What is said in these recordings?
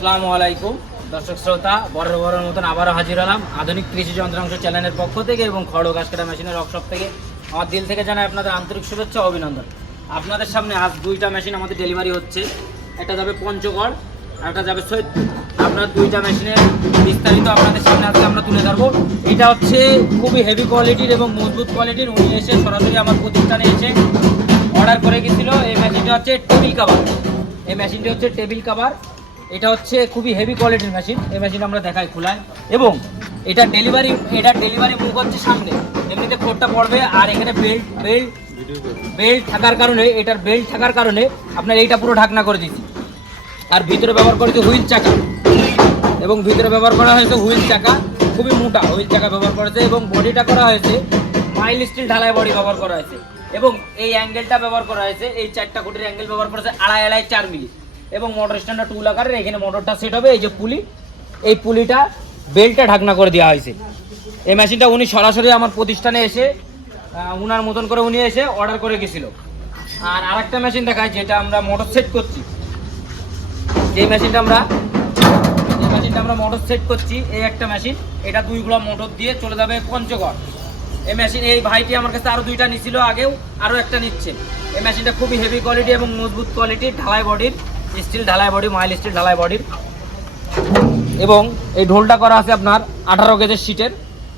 আসসালামু আলাইকুম দর্শক শ্রোতা, বরাবরের মতন আবারও হাজির হলাম আধুনিক কৃষি যন্ত্রাংশ চ্যানেলের পক্ষ থেকে এবং খড় ঘাস কাটা মেশিনের ওয়ার্কশপ থেকে। আমার দিল থেকে জানাই আপনাদের আন্তরিক শুভেচ্ছা ও অভিনন্দন। আপনাদের সামনে আজ দুইটা মেশিন আমাদের ডেলিভারি হচ্ছে। একটা যাবে পঞ্চগড় আর একটা যাবে সৈয়দপুর। আপনার দুইটা মেশিনের বিস্তারিত আপনাদের সামনে আজকে আমরা তুলে ধরবো। এটা হচ্ছে খুবই হেভি কোয়ালিটির এবং মজবুত কোয়ালিটির। উনি এসে সরাসরি আমার প্রতিষ্ঠানে এসে অর্ডার করে গেছিল। এই মেশিনটা হচ্ছে টেবিল কাভার। এই মেশিনটি হচ্ছে টেবিল কাভার। এটা হচ্ছে খুবই হেভি কোয়ালিটির মেশিন। এই মেশিন আমরা দেখাই খোলায় এবং এটা ডেলিভারি মুখ হচ্ছে সামনে, এমনিতে খোরটা পড়বে। আর এখানে বেল্ট থাকার কারণে, এটার বেল্ট থাকার কারণে আপনার এইটা পুরো ঢাকনা করে দিচ্ছি। আর ভিতরে ব্যবহার করেছে হুইল চাকা, এবং ভিতরে ব্যবহার করা হয়েছে হুইল চাকা, খুবই মোটা হুইল চাকা ব্যবহার করেছে। এবং বডিটা করা হয়েছে মাইল স্টিল ঢালাই বডি ব্যবহার করা হয়েছে। এবং এই অ্যাঙ্গেলটা ব্যবহার করা হয়েছে, এই চারটা খুঁটির অ্যাঙ্গেল ব্যবহার করেছে 2.5 4 মিলি। এবং মোটর স্ট্যান্ডটা টুল আকারের, এখানে মোটরটা সেট হবে। এই যে পুলি, এই পুলিটা বেল্টটা ঢাকনা করে দেওয়া হয়েছে। এই মেশিনটা উনি সরাসরি আমার প্রতিষ্ঠানে এসে উনার মতন করে উনি এসে অর্ডার করে গেছিল। আর আরেকটা মেশিন দেখায় যেটা আমরা মোটর সেট করছি। যে মেশিনটা আমরা মোটর সেট করছি, এই একটা মেশিন, এটা দুইগুলো মোটর দিয়ে চলে যাবে পঞ্চগড়। এই মেশিন, এই ভাইটি আমার কাছে আরও দুইটা নিছিল, আগেও আরও একটা নিচ্ছে। এই মেশিনটা খুবই হেভি কোয়ালিটি এবং মজবুত কোয়ালিটির, ঢালাই বডির, স্টিল ঢালাই বডি, মাইল স্টিল ঢালাই বডির। এবং এই ঢোলটা করা আছে আপনার 18 গেজের সিটের,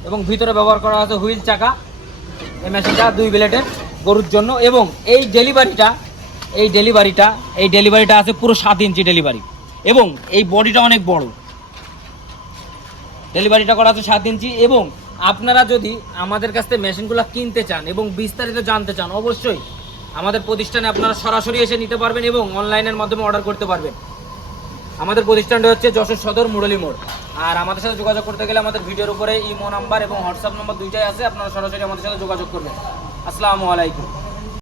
এবং ভিতরে ব্যবহার করা আছে হুইল চাকা। এই মেশিনটা 2 ব্লেডের গরুর জন্য। এবং এই ডেলিভারিটা আছে পুরো 7 ইঞ্চি ডেলিভারি। এবং এই বডিটা অনেক বড়, ডেলিভারিটা করা আছে 7 ইঞ্চি। এবং আপনারা যদি আমাদের কাছ থেকে মেশিনগুলো কিনতে চান এবং বিস্তারিত জানতে চান, অবশ্যই আমাদের প্রতিষ্ঠানে আপনারা সরাসরি এসে নিতে পারবেন এবং অনলাইনের মাধ্যমে অর্ডার করতে পারবেন। আমাদের প্রতিষ্ঠানটা হচ্ছে যশোর সদর মুরলী মোড়। আর আমাদের সাথে যোগাযোগ করতে গেলে আমাদের ভিডিওর উপরে ইমো নাম্বার এবং হোয়াটসঅ্যাপ নাম্বার দুইটাই আছে, আপনারা সরাসরি আমাদের সাথে যোগাযোগ করবেন। আসসালামু আলাইকুম।